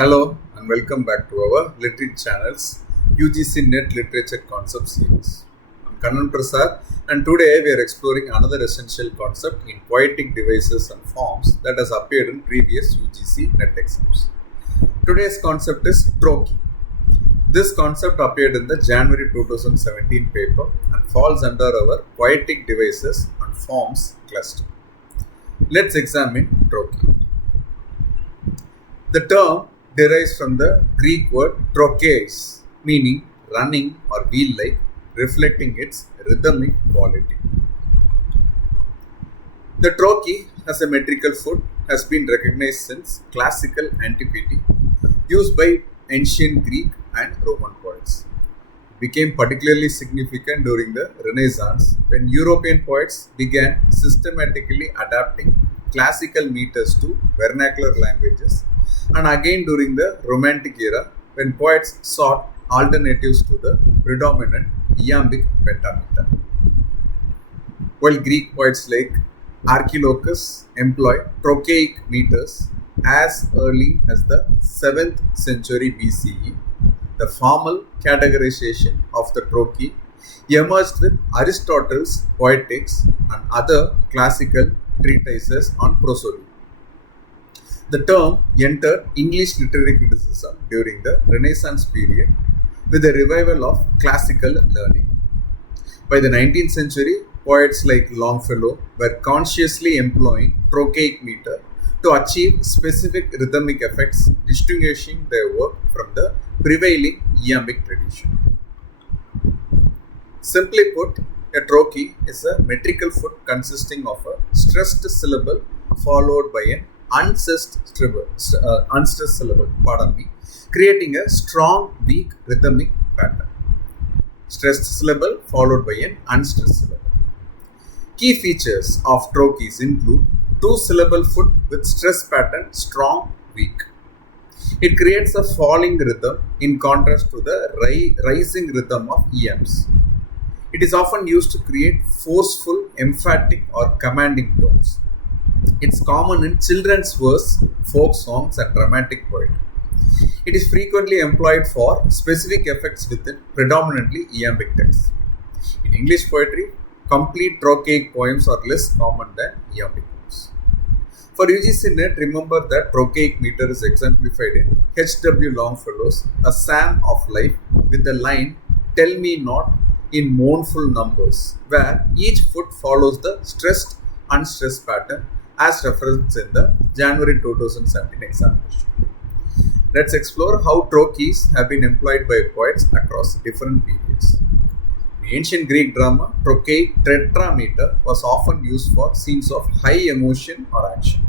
Hello and welcome back to our Literature channel's UGC NET Literature concept series. I'm Kannan Prasad and today we are exploring another essential concept in poetic devices and forms that has appeared in previous UGC NET exams. Today's concept is Trochee. This concept appeared in the January 2017 paper and falls under our poetic devices and forms cluster. Let's examine Trochee. The term derives from the Greek word trochees, meaning running or wheel-like, reflecting its rhythmic quality. The trochee as a metrical foot has been recognized since classical antiquity, used by ancient Greek and Roman poets. It became particularly significant during the Renaissance when European poets began systematically adapting classical meters to vernacular languages, and again during the Romantic era when poets sought alternatives to the predominant iambic pentameter. While Greek poets like Archilochus employed trochaic meters as early as the 7th century BCE, the formal categorization of the trochee emerged with Aristotle's Poetics and other classical treatises on prosody. The term entered English literary criticism during the Renaissance period with the revival of classical learning. By the 19th century, poets like Longfellow were consciously employing trochaic meter to achieve specific rhythmic effects, distinguishing their work from the prevailing iambic tradition. Simply put, a trochee is a metrical foot consisting of a stressed syllable followed by an unstressed syllable, creating a strong, weak rhythmic pattern. Stressed syllable followed by an unstressed syllable. Key features of trochees include two-syllable foot with stress pattern strong, weak. It creates a falling rhythm in contrast to the rising rhythm of EMs. It is often used to create forceful, emphatic or commanding tones. It's common in children's verse, folk songs and dramatic poetry. It is frequently employed for specific effects within predominantly iambic texts. In English poetry, complete trochaic poems are less common than iambic poems. For UGC NET, remember that trochaic meter is exemplified in H.W. Longfellow's A Psalm of Life with the line, "Tell me not in mournful numbers," where each foot follows the stressed, unstressed pattern as referenced in the January 2017 examination. Let's explore how trochees have been employed by poets across different periods. In ancient Greek drama, trochaic tetrameter was often used for scenes of high emotion or action.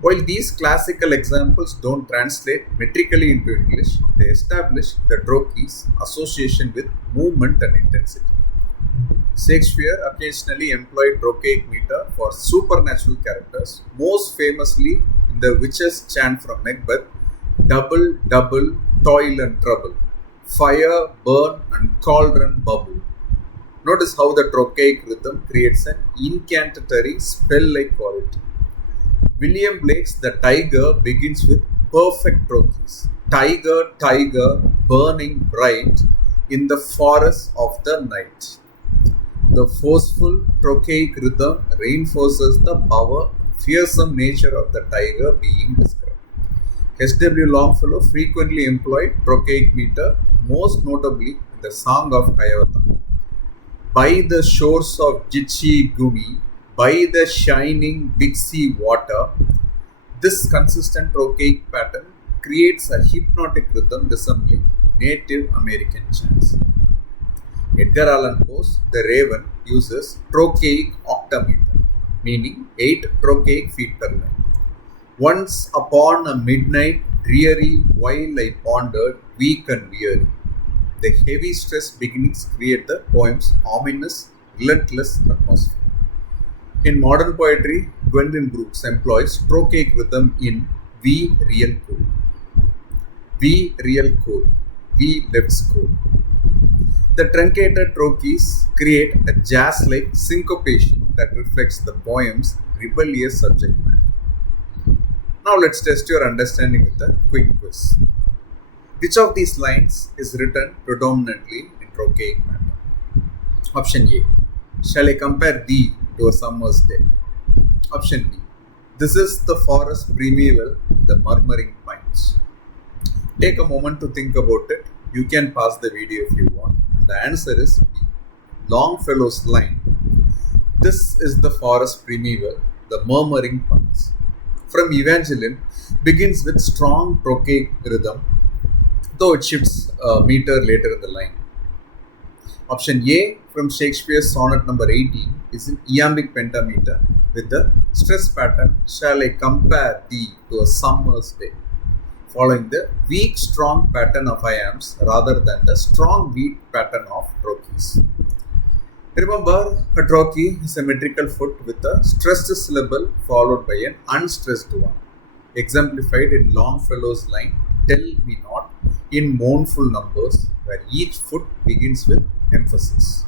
While these classical examples don't translate metrically into English, they establish the trochee's association with movement and intensity. Shakespeare occasionally employed trochaic meter for supernatural characters, most famously in the witch's chant from Macbeth, "Double, double, toil and trouble, fire, burn and cauldron bubble." Notice how the trochaic rhythm creates an incantatory spell-like quality. William Blake's The Tiger begins with perfect trochees. "Tiger, tiger, burning bright in the forest of the night." The forceful trochaic rhythm reinforces the power and fearsome nature of the tiger being described. H.W. Longfellow frequently employed trochaic meter, most notably in the Song of Hiawatha. "By the shores of Gitche Gumee, by the shining Big Sea water," this consistent trochaic pattern creates a hypnotic rhythm resembling Native American chants. Edgar Allan Poe's The Raven uses trochaic octameter, meaning 8 trochaic feet per line. "Once upon a midnight dreary, while I pondered, weak and weary." The heavy stress beginnings create the poem's ominous, relentless atmosphere. In modern poetry, Gwendolyn Brooks employs trochaic rhythm in "We Real Cool." "We real cool, we left school." The truncated trochees create a jazz-like syncopation that reflects the poem's rebellious subject matter. Now let's test your understanding with a quick quiz. Which of these lines is written predominantly in trochaic matter? Option A. Shall I compare thee to a summer's day? Option B. This is the forest primeval, the murmuring pines. Take a moment to think about it. You can pause the video if you want. And the answer is B. Longfellow's line. This is the forest primeval, the murmuring pines. From Evangeline begins with strong trochaic rhythm, though it shifts a meter later in the line. Option A from Shakespeare's sonnet number 18 is in iambic pentameter with the stress pattern, shall I compare thee to a summer's day, following the weak strong pattern of iambs rather than the strong weak pattern of trochees. Remember, a trochee is a metrical foot with a stressed syllable followed by an unstressed one, exemplified in Longfellow's line, tell me not, in mournful numbers, where each foot begins with emphasis.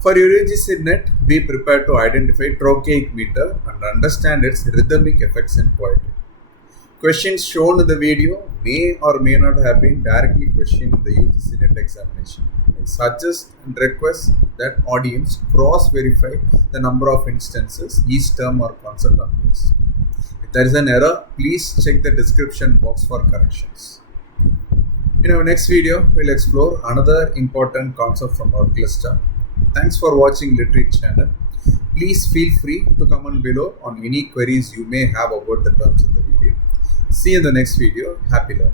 For UGC NET, be prepared to identify trochaic meter and understand its rhythmic effects in poetry. Questions shown in the video may or may not have been directly questioned in the UGC NET examination. I suggest and request that audience cross-verify the number of instances each term or concept appears. If there is an error, please check the description box for corrections. In our next video, we'll explore another important concept from our cluster. Thanks for watching Literary channel. Please feel free to comment below on any queries you may have about the terms in the video. See you in the next video. Happy learning.